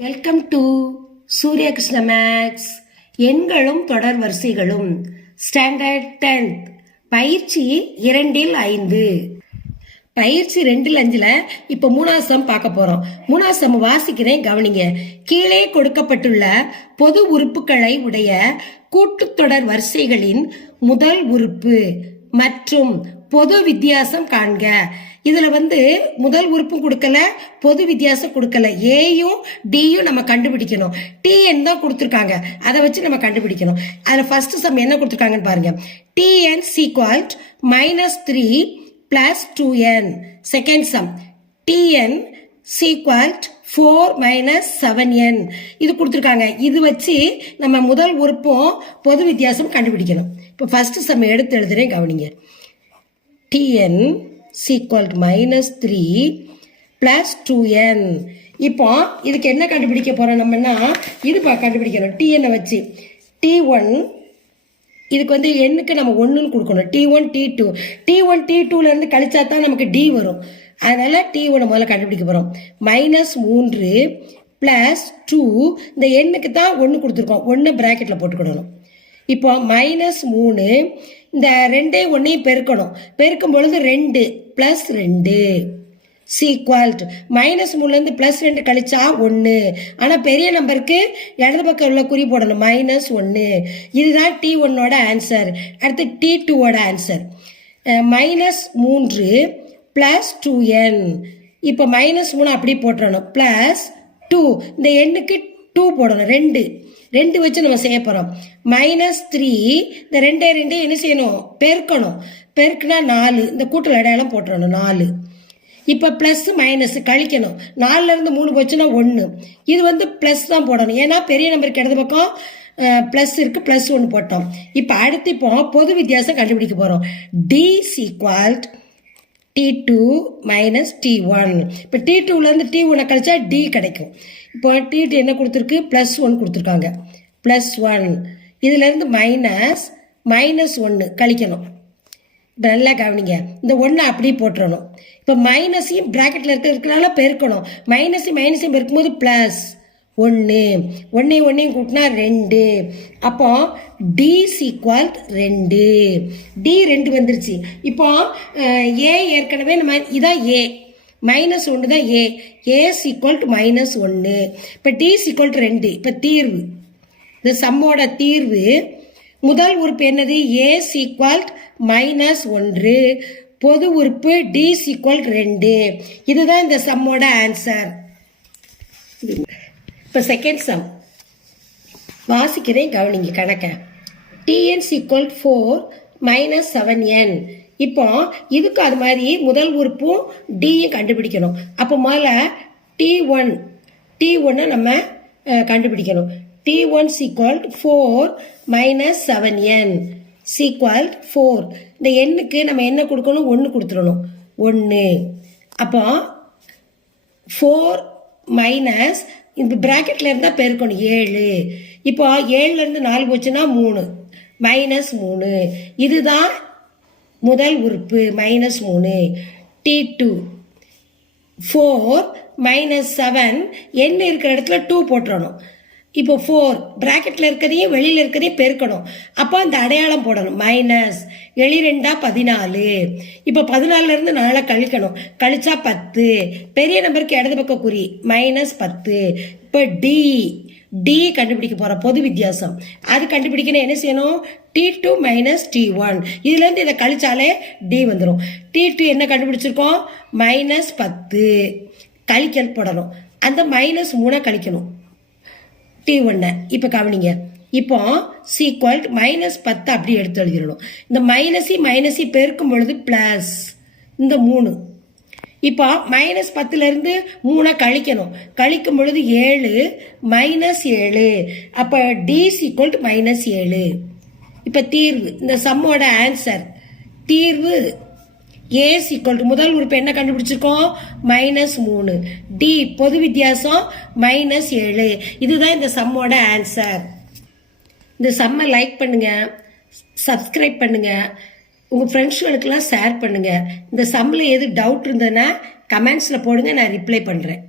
Welcome to சூரிய Krishna maths. எண்களும் தொடர் வரிசைகளும் ஸ்டாண்டர்ட் 10th பயிற்சி 2-5. பயிற்சி 2-5 இப்ப மூணாவது சம் பார்க்க போறோம். மூணாவது சம் வாசிக்கிறேன், கவனிங்க. கீழே கொடுக்கப்பட்டுள்ள பொது உறுப்புகளை உடைய கூட்டுத்தொடர் வரிசைகளின் முதல் உறுப்பு மற்றும் பொது வித்தியாசம் காண்க. இதுல முதல் உறுப்பும் கொடுக்கல, பொது வித்தியாசம் கொடுக்கல. ஏயும் டியும் நம்ம கண்டுபிடிக்கணும். டிஎன் தான் கொடுத்துருக்காங்க, அதை வச்சு நம்ம கண்டுபிடிக்கணும். அதுல ஃபர்ஸ்ட் சம் என்ன கொடுத்துருக்காங்கன்னு பாருங்க. TN சீக்வல்ட் -3 + 2n. Second sum TN சீக்வல்ட் 4 - 7n. இது கொடுத்துருக்காங்க. இது வச்சு நம்ம முதல் உறுப்பும் பொது வித்தியாசம் கண்டுபிடிக்கணும். இப்போ ஃபர்ஸ்ட் சம் எடுத்து எழுதுறேன், கவனிங்க. TN சீக்வல்ட் -3 + 2n. இப்போ இதுக்கு என்ன கண்டுபிடிக்க போறோம் நம்மனா, இது கண்டுபிடிக்கணும். டிஎன் வச்சு T1 இதுக்கு எண்ணுக்கு நம்ம 1ன்னு கொடுக்கணும். T1 T2 T1 T2ல இருந்து கழிச்சா தான் நமக்கு D வரும். அதனால T1 முதல்ல கண்டுபிடிக்க போறோம். -3 + 2. இந்த எண்ணுக்கு தான் 1 கொடுத்துருக்கோம், 1 பிராக்கெட்ல போட்டுக்கிடணும். இப்போ -3 இந்த 2 1 பெருக்கணும். பெருக்கும் பொழுது 2 + 2 சீக்வல்ட் -3 +2 கழிச்சா 1. ஆனா பெரிய நம்பருக்கு இடது பக்கம் உள்ள குறி போடணும், -1. இதுதான் T1ஓட ஆன்சர். அடுத்து T2ஓட ஆன்சர் -3 + 2n. இப்போ -3 அப்படி போட்டுறணும், +2 இந்த எண்ணுக்கு 2 போடணும். 2 வச்சு நம்ம செய்ய போறோம். -3 இந்த 2 என்ன செய்யணும், பெருக்கணும். பெருக்குனா 4, இந்த கூட்டல் அடையாளம் போட்டுறணும், 4. இப்ப பிளஸ் மைனஸ் கழிக்கணும். 4ல இருந்து 3 போச்சுன்னா 1. இது பிளஸ் தான் போடணும், ஏன்னா பெரிய நம்பருக்கு இடது பக்கம் பிளஸ் இருக்கு, +1 போட்டோம். இப்ப அடுத்து இப்போ பொது வித்தியாசம் கண்டுபிடிக்க போறோம். D = T2 - T1. இப்போ T2ல இருந்து T1 கழிச்சா D கிடைக்கும். இப்போ T2 என்ன கொடுத்துருக்கு, +1 கொடுத்துருக்காங்க, +1. இதுல இருந்து -1 கழிக்கணும். நல்லா கவனிங்க, இந்த 1 அப்படியே போட்டுறணும். இப்போ மைனஸையும் பிராக்கெட்ல இருக்கிறதுனால பெருக்கணும். மைனஸையும் பெருக்கும்போது +1 1 கூட்டினா 2. அப்போ D = 2. D 2 வந்துருச்சு. இப்போ ஏ ஏற்கனவே நம்ம இதான் ஏ, -1 தான் ஏ. ஏ = -1. இப்போ D = 2. இப்போ தீர்வு, இந்த சம்மோட தீர்வு முதல் உறுப்பு என்னது, ஏ = -1. பொது உறுப்பு D = 2. இதுதான் இந்த சம்மோட ஆன்சர். இப்போ செகண்ட் சம் வாசிக்கிறேன், கவனிங்க கணக்க. TN = 4 - 7n. இப்போ இதுக்கு அது மாதிரி முதல் உறுப்பும் டியும் கண்டுபிடிக்கணும். அப்போ முதல்ல T1 நம்ம கண்டுபிடிக்கணும். T1 = 4 - 7n = 4. இந்த எண்ணுக்கு நம்ம என்ன கொடுக்கணும், 1 கொடுத்துடணும், 1. அப்போ 4 மைனஸ் இந்த பிராக்கெட்ல இருந்தா பெருக்கணும், 7. இப்போ 7ல இருந்து 4 போச்சுன்னா 3, -3. இதுதான் முதல் உறுப்பு, -3. T2 4 - 7 என்ன இருக்கிற இடத்துல 2 போட்டுறணும். இப்போ 4 பிராக்கெட்ல இருக்கிறதையும் வெளியில இருக்கிறதையும் பெருக்கணும். அப்போ அந்த அடையாளம் போடணும், -. 7 2 14. இப்போ 14ல இருந்து 4 கழிக்கணும், கழிச்சா 10. பெரிய நம்பருக்கு இடது பக்கம் குறி, -10. இப்போ D கண்டுபிடிக்க போறோம், பொது வித்தியாசம். அது கண்டுபிடிக்கணும், என்ன செய்யணும், T2 - T1. இதுல இருந்து இதை கழிச்சாலே D வந்துடும். T2 என்ன கண்டுபிடிச்சிருக்கோம், -10. கழிக்கல் போடணும், அந்த -3 கழிக்கணும் T1. இப்ப கவனிங்க, இப்போ = -10 அப்படி எடுத்து எழுதிடணும். இந்த மைனஸி பெருக்கும் பொழுது பிளஸ் இந்த 3. இப்போ -10ல இருந்து 3 கழிக்கணும், கழிக்கும் பொழுது 7 -7. அப்ப D = -7. இப்ப தீர்வு, இந்த சம்மோட ஆன்சர் தீர்வு A = முதல் உறுப்பு என்ன கண்டுபிடிச்சிருக்கோம், -3. D பொது வித்தியாசம் -7. இதுதான் இந்த சம்மோட ஆன்சர். இந்த சம்மை லைக் பண்ணுங்க, சப்ஸ்கிரைப் பண்ணுங்க, உங்க ஃப்ரெண்ட்ஸ்களுக்கெல்லாம் ஷேர் பண்ணுங்க. இந்த சம்மில் எது டவுட் இருந்ததுன்னா கமெண்ட்ஸ்ல போடுங்க, நான் ரிப்ளை பண்றேன்.